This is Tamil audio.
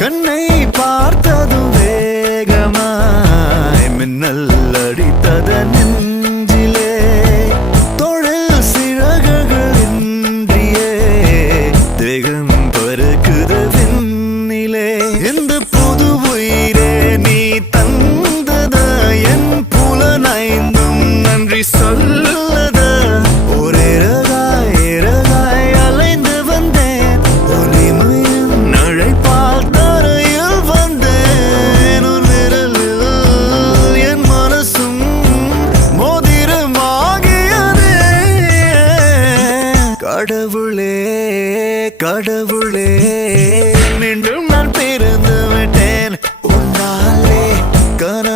கண்ணை பார்த்ததும் வேகமாய் மின்னல் அடித்தத நெஞ்சிலே தொழில் சிறகுகள் இன்றியே தேகம் பறக்குது விண்ணிலே இந்த புது உயிரே நீ தந்தத என் புலனைந்தும் நன்றி சொல்லத ஒரே ரகாய் அலைந்து வந்தேன் ஒளிமையின் நழைப்பால் தரையில் வந்தேன் உன் விரலில் என் மனசும் மோதிரமாகியதே கடவுளே கடவுளே மீண்டும் நான் பிறந்து விட்டேன் உன்னாலே கன